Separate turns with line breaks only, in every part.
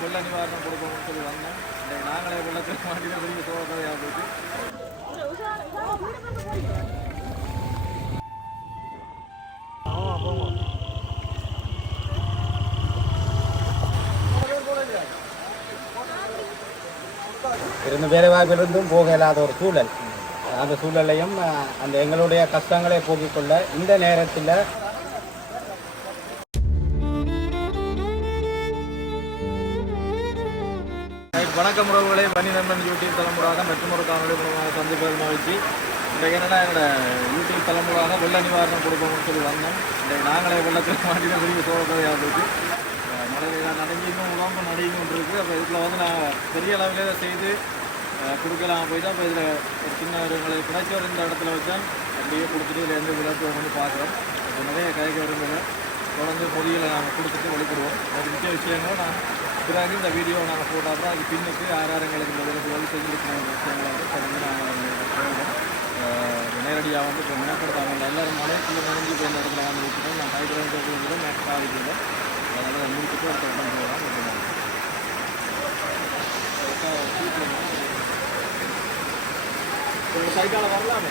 வெள்ள நிவாரணம் கொடுக்கணும்னு சொல்லி வந்தோம் இன்றைக்கு நாங்களே வெள்ளத்தில் மாட்டின பெரிய சோதனையாக போச்சு
இருந்து வேலை வாய்ப்பிலிருந்தும் போக இல்லாத ஒரு சூழல். அந்த சூழலையும் அந்த எங்களுடைய கஷ்டங்களை போக்கிக் கொள்ள இந்த நேரத்தில்
வணக்கம் உறவுகளே பனி நண்பன் யூடியூப் தலைமுறையாக மற்றும் காணொலி மூலமாக சந்திப்பது மகிழ்ச்சி. இன்றைக்கு என்னென்னா எங்களோட யூடியூப் தலைமுறையாக வெள்ள நிவாரணம் கொடுக்கணும்னு சொல்லி வந்தோம். இன்றைக்கு நாங்களே வெள்ளத்தில் மாட்டின பெரிய சோதனையாக போச்சு அஹ் மழையில் நனைஞ்சிக்கும் உடம்பு நடையும் இருக்கு. அப்போ இதில் வந்து நான் பெரிய அளவில் செய்து கொடுக்கலாம் போய் தான் இப்போ இதில் ஒரு சின்ன ஒரு எங்களுக்கு கிடைச்ச இந்த இடத்துல வச்சேன். அப்படியே கொடுத்துட்டு இதில் எந்த விளையாட்டு வந்து பார்க்குறோம் இப்போ நிறைய கைக்கு வரும்போது தொடர்ந்து பொதியில் நாங்கள் கொடுத்துட்டு வெளிப்படுவோம் ஒரு முக்கிய விஷயங்கள் நான் பிறகு இந்த வீடியோ நாங்கள் போட்டால் தான் அது பின்னுக்கு யார் யார் எங்களுக்கு இந்த விதத்தில் உதவி செஞ்சிருக்கிற விஷயங்களை வந்து தொடர்ந்து நாங்கள் நேரடியாக வந்து இப்போ மேம்படுத்தாங்க எல்லாரும் மலைக்குள்ள நனைஞ்சு போய் இந்த இடத்துல வந்து வச்சுட்டோம் நான் டைட்டில் வந்து மேக்கப் ஆகிட்டு அதனால் அதை முடிச்சுட்டு ஒரு இடம் போகலாம் சைக்கால வரலாமே?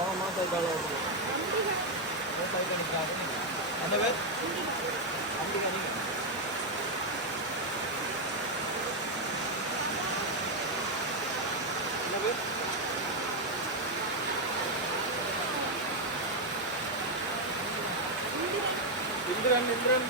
ಮಾವ ಮಾತಾಡ್ತಾಳೆ ಒಬ್ಬರು ಅಂದ್ರೆ ಇಂದ್ರನ್ ಇಂದ್ರನ್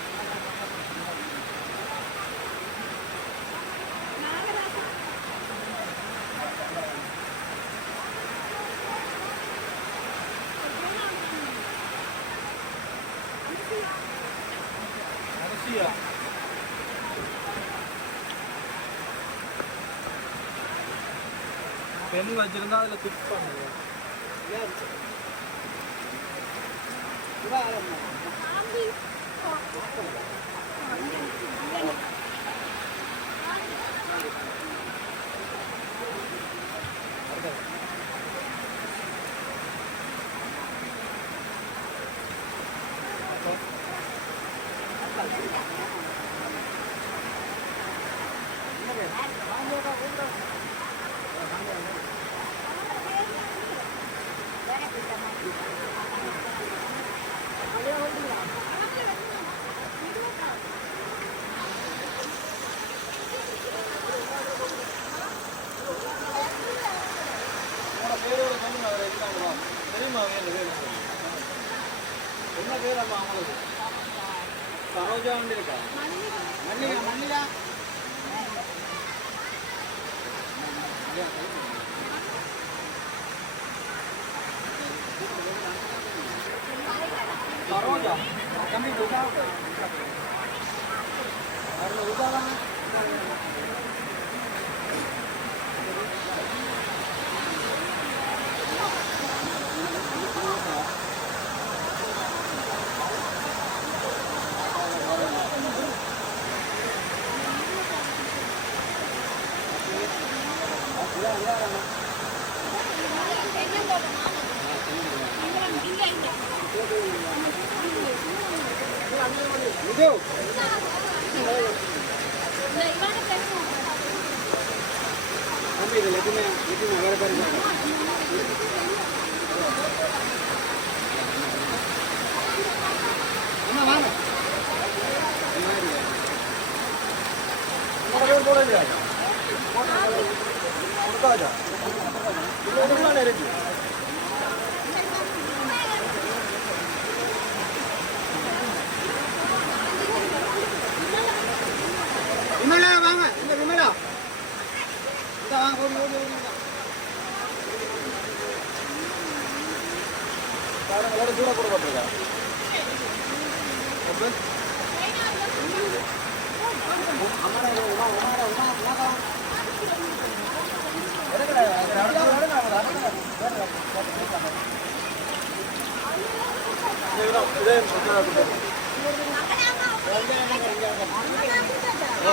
பெண் வச்சிருந்தா அதுல குக் ರೋಜಾ ಉಂಡಿರ್ಕ ಮಲ್ಲಿಗ ಮಲ್ಲಿಗ ರೋಜಾ ಕಮ್ಮಿ ಉದಾವ ಉದಾವ அவரோட உதாரணம்
பாருங்களோட கூட போடப்பட்டிருக்கா
நிறைய சுபா இந்த இதோ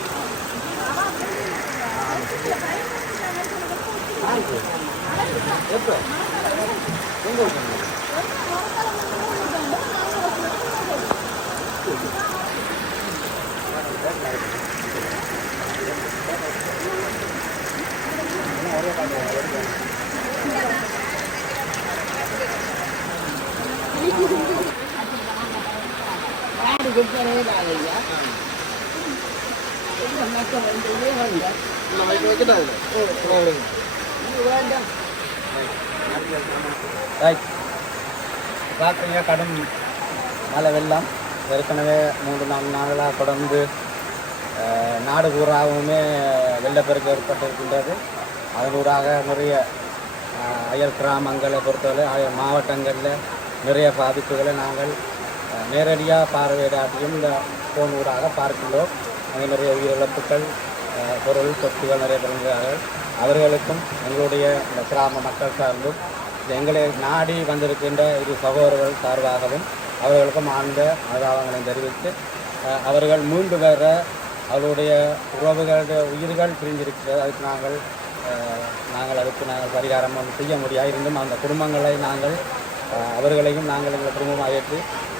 கொடுங்க சரிதா
இல்லை வைக்க வைக்கட்டா இதில்
ரைட் பார்க்குறீங்க கடும் மழை வெள்ளம் ஏற்கனவே மூன்று நாலு நாளாக தொடர்ந்து நாடு பூராவுமே வெள்ளப்பெருக்கு ஏற்பட்டிருக்கின்றது. அதனூடாக நிறைய அயல் கிராமங்களை பொறுத்தவரை அயல் மாவட்டங்களில் நிறைய பாதிப்புகளை நாங்கள் நேரடியாக பார்வையிடாட்டியும் இந்த ஃபோன் ஊடாக பார்க்கின்றோம். அங்கே நிறைய உயிரிழப்புகள் பொருள் சொத்துகள் நிறைய பெறுகிறார்கள் அவர்களுக்கும் எங்களுடைய இந்த கிராம மக்கள் சார்ந்தும் எங்களை நாடி வந்திருக்கின்ற இரு சகோதரர்கள் சார்பாகவும் அவர்களுக்கும் ஆழ்ந்த அனுதாபங்களை தெரிவித்து அவர்கள் மீண்டு வர அவருடைய உறவுகளுடைய உயிர்கள் பிரிஞ்சிருக்கிறது. அதுக்கு நாங்கள் நாங்கள் அதுக்கு நாங்கள் பரிகாரம் செய்ய முடியாது. இருந்தும் அந்த குடும்பங்களை நாங்கள் அவர்களையும் நாங்கள் எங்கள் குடும்பமாக ஏற்று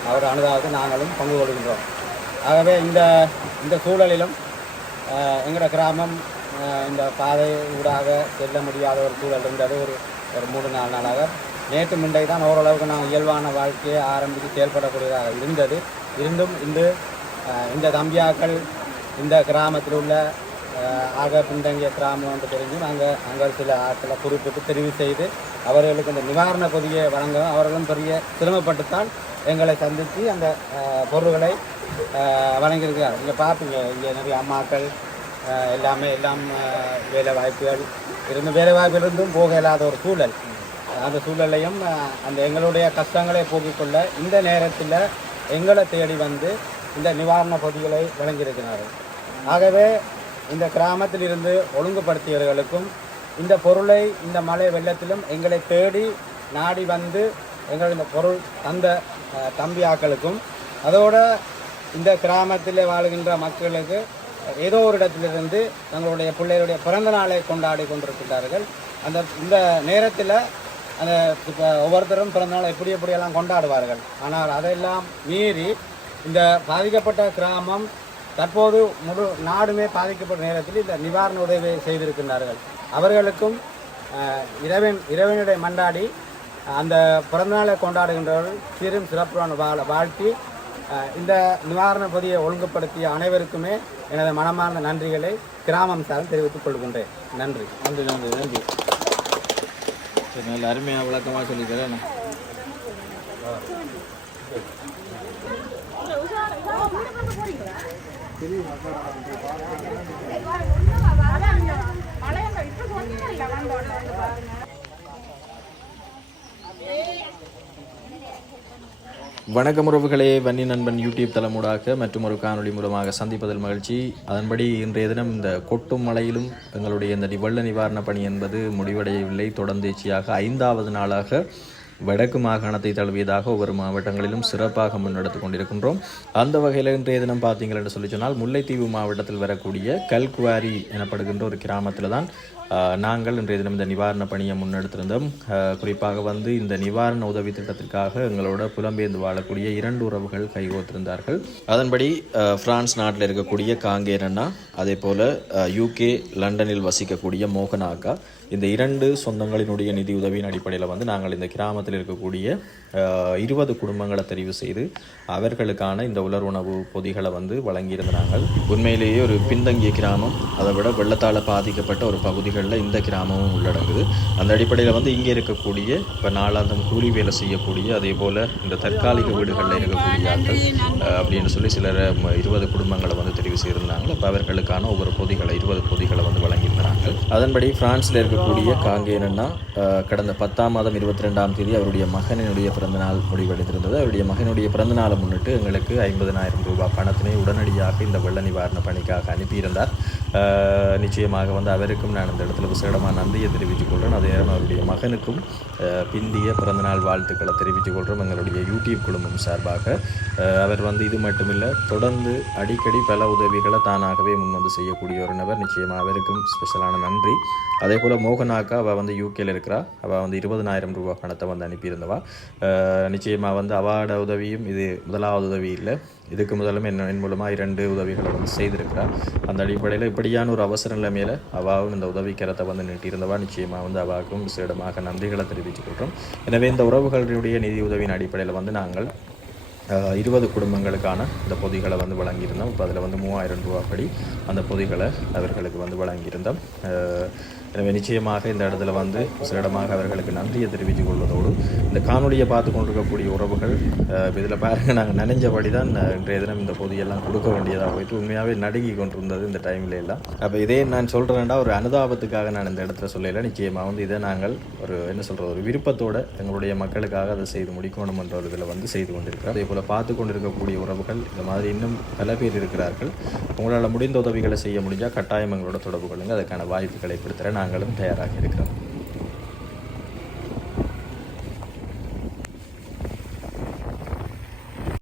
அவர் அனுதாபத்தை நாங்களும் பங்கு கொள்கின்றோம். ஆகவே இந்த இந்த சூழலிலும் எங்களோட கிராமம் இந்த பாதை ஊடாக செல்ல முடியாத ஒரு சூழல் இருந்தது. ஒரு ஒரு மூணு நாலு நாளாக. நேற்று முண்டை தான் ஓரளவுக்கு நான் இயல்பான வாழ்க்கையை ஆரம்பித்து செயல்படக்கூடியதாக இருந்தது. இருந்தும் இன்று இந்த தம்பியாக்கள் இந்த கிராமத்தில் உள்ள ஆக பின்தங்கிய கிராமம் என்று தெரிஞ்சு நாங்கள் அங்கே சில ஆட்களை குறிப்பிட்டு தெரிவு செய்து அவர்களுக்கு இந்த நிவாரண பொதியை வழங்க அவர்களும் பெரிய சிரமப்பட்டுத்தான் எங்களை சந்தித்து அந்த பொருள்களை வழங்கியிருக்கிறார் இங்கே பார்ப்பீங்க இங்கே நிறைய அம்மாக்கள் எல்லாமே எல்லாம் வேலை வாய்ப்புகள் இருந்து வேலை வாய்ப்பு இருந்தும் போக இல்லாத ஒரு சூழல் அந்த சூழலையும் அந்த எங்களுடைய கஷ்டங்களை போக்கிக்கொள்ள இந்த நேரத்தில் எங்களை தேடி வந்து இந்த நிவாரண பொதிகளை வழங்கியிருக்கிறார்கள் ஆகவே இந்த கிராமத்தில் இருந்து ஒழுங்குபடுத்தியவர்களுக்கும் இந்த பொருளை இந்த மழை வெள்ளத்திலும் எங்களை தேடி நாடி வந்து எங்கள் இந்த பொருள் தந்த தம்பி ஆக்களுக்கும் அதோட இந்த கிராமத்தில் வாழ்கின்ற மக்களுக்கு ஏதோ ஒரு இடத்திலிருந்து தங்களுடைய பிள்ளைகளுடைய பிறந்த நாளை கொண்டாடி கொண்டிருக்கின்றார்கள். அந்த இந்த நேரத்தில் அந்த இப்போ ஒவ்வொருத்தரும் பிறந்த நாளை எப்படி எப்படியெல்லாம் கொண்டாடுவார்கள். ஆனால் அதையெல்லாம் மீறி இந்த பாதிக்கப்பட்ட கிராமம் தற்போது முழு நாடுமே பாதிக்கப்பட்ட நேரத்தில் இந்த நிவாரண உதவி செய்திருக்கின்றார்கள். அவர்களுக்கும் அஹ், இறைவன் இறைவனுடைய மண்டாடி அந்த பிறந்தநாளை கொண்டாடுகின்றவர்கள் சீரும் சிறப்புடன் வாழ வாழ்த்தி இந்த நிவாரண பொதியை ஒழுங்குபடுத்திய அனைவருக்குமே எனது மனமார்ந்த நன்றிகளை கிராமம் சார்ந்து தெரிவித்துக் கொள்கின்றேன். நன்றி.
நன்றி நன்றி நன்றி. சரி நல்ல அருமையாக விளக்கமாக சொல்லித்தரேன் வணக்கம் உறவுகளே வன்னி நண்பன் யூடியூப் தளமூடாக மற்றும் ஒரு காணொளி மூலமாக சந்திப்பதில் மகிழ்ச்சி. அதன்படி இன்றைய தினம் இந்த கொட்டும் மலையிலும் எங்களுடைய இந்த வெள்ள நிவாரண பணி என்பது முடிவடையவில்லை. தொடர்ந்தேச்சியாக ஐந்தாவது நாளாக வடக்கு மாகாணத்தை தழுவியதாக ஒவ்வொரு மாவட்டங்களிலும் சிறப்பாக முன்னெடுத்து கொண்டிருக்கின்றோம். அந்த வகையில் இன்றைய தினம் பார்த்தீங்கள் என்று சொல்லி சொன்னால் முல்லைத்தீவு மாவட்டத்தில் வரக்கூடிய கல்குவாரி எனப்படுகின்ற ஒரு கிராமத்தில் தான் நாங்கள் இன்றைய தினம் இந்த நிவாரண பணியை முன்னெடுத்திருந்தோம். குறிப்பாக வந்து இந்த நிவாரண உதவி திட்டத்திற்காக எங்களோட புலம்பெயர்ந்து வாழக்கூடிய இரண்டு உறவுகள் கைகோத்திருந்தார்கள். அதன்படி பிரான்ஸ் நாட்டில் இருக்கக்கூடிய காங்கேர் அண்ணா அதே போல் யூகே லண்டனில் வசிக்கக்கூடிய மோகனா அக்கா இந்த இரண்டு சொந்தங்களினுடைய நிதியுதவியின் அடிப்படையில் வந்து நாங்கள் இந்த கிராமத்தில் இருக்கக்கூடிய இருபது குடும்பங்களை தெரிவு செய்து அவர்களுக்கான இந்த உலர்வுணவு பொதிகளை வந்து வழங்கியிருந்த நாங்கள் உண்மையிலேயே ஒரு பின்தங்கிய கிராமம். அதை விட வெள்ளத்தால் பாதிக்கப்பட்ட ஒரு பகுதிகள் கிராமங்களில் இந்த கிராமமும் உள்ளடங்குது. அந்த அடிப்படையில் வந்து இங்கே இருக்கக்கூடிய இப்போ நாளாந்தம் கூலி வேலை செய்யக்கூடிய அதே போல் இந்த தற்காலிக வீடுகளில் இருக்கக்கூடிய ஆட்கள் அப்படின்னு சொல்லி சிலர் இருபது குடும்பங்களை வந்து தெரிவு செய்திருந்தாங்க. அப்போ அவர்களுக்கான ஒவ்வொரு பொதிகளை இருபது பொதிகளை வந்து வழங்கியிருந்தாங்க அதன்படி பிரான்ஸில் இருக்கக்கூடிய காங்கேனன்னா கடந்த பத்தாம் மாதம் இருபத்தி ரெண்டாம் தேதி அவருடைய மகனினுடைய பிறந்தநாள் முடிவடைந்திருந்தது. அவருடைய மகனுடைய பிறந்தநாளை முன்னிட்டு எங்களுக்கு ஐம்பதனாயிரம் ரூபாய் பணத்தினை உடனடியாக இந்த வெள்ள நிவாரண பணிக்காக அனுப்பியிருந்தார். ஆஹ், நிச்சயமாக வந்து அவருக்கும் நான் இந்த இடத்துல விசேடமாக நன்றியை தெரிவித்துக் கொள்கிறேன் அதே நேரம் அவருடைய மகனுக்கும் பிந்திய பிறந்தநாள் வாழ்த்துக்களை தெரிவித்துக் கொள்கிறோம் எங்களுடைய யூடியூப் குழுமம் சார்பாக அவர் வந்து இது மட்டுமில்லை தொடர்ந்து அடிக்கடி பல உதவி உதவிகளை தானாகவே முன்வந்து செய்யக்கூடிய ஒரு நபர். நிச்சயமாக அவருக்கும் ஸ்பெஷலான நன்றி. அதே போல் மோகனாக்கா அவள் வந்து யூகேல இருக்கிறா. அவள் வந்து இருபதனாயிரம் ரூபாய் பணத்தை வந்து அனுப்பியிருந்தவா. நிச்சயமாக வந்து அவாட உதவியும் இது முதலாவது உதவி இல்லை. இதுக்கு முதலும் என் என் மூலமாக இரண்டு உதவிகளை வந்து செய்திருக்கிறா. அந்த அடிப்படையில் இப்படியான ஒரு அவசர நிலைமையில் அவாவும் இந்த உதவிக்கரத்தை வந்து நீட்டியிருந்தவா. நிச்சயமாக வந்து அவாவுக்கும் விசேடமாக நன்றிகளை தெரிவித்துக் கொள்கிறோம். எனவே இந்த உறவுகளுடைய நிதி உதவியின் அடிப்படையில் வந்து நாங்கள் இருபது குடும்பங்களுக்கான இந்த பொதிகளை வந்து வழங்கியிருந்தோம். இப்போ அதில் வந்து மூவாயிரம் ரூபா படி அந்த பொதிகளை அவர்களுக்கு வந்து வழங்கியிருந்தோம். எனவே நிச்சயமாக இந்த இடத்துல வந்து சிலடமாக அவர்களுக்கு நன்றியை தெரிவித்துக் கொள்வதோடு இந்த காணொலியை பார்த்து கொண்டிருக்கக்கூடிய உறவுகள் இதில் பாருங்கள் நாங்கள் நினைஞ்சபடி தான் இன்றைய தினம் இந்த பொதியெல்லாம் கொடுக்க வேண்டியதாக போயிட்டு உண்மையாகவே நடுங்கி கொண்டிருந்தது இந்த டைமில் எல்லாம். அப்போ இதே நான் சொல்கிறேன்டா ஒரு அனுதாபத்துக்காக நான் இந்த இடத்துல சொல்லல. நிச்சயமாக வந்து இதை நாங்கள் ஒரு என்ன சொல்கிறது ஒரு விருப்பத்தோடு எங்களுடைய மக்களுக்காக அதை செய்து முடிக்கணும் என்ற ஒரு இதில் வந்து செய்து கொண்டிருக்கிறோம். அதே போல் பார்த்து கொண்டிருக்கக்கூடிய உறவுகள் இந்த மாதிரி இன்னும் பல பேர் இருக்கிறார்கள். உங்களால் முடிந்த உதவிகளை செய்ய முடிஞ்சால் கட்டாயம் எங்களோட தொடர்பு கொள்ளுங்கள் அதுக்கான வாய்ப்புகளை கொடுத்துறேன். நாங்களும் தயாராக இருக்கிறோம்.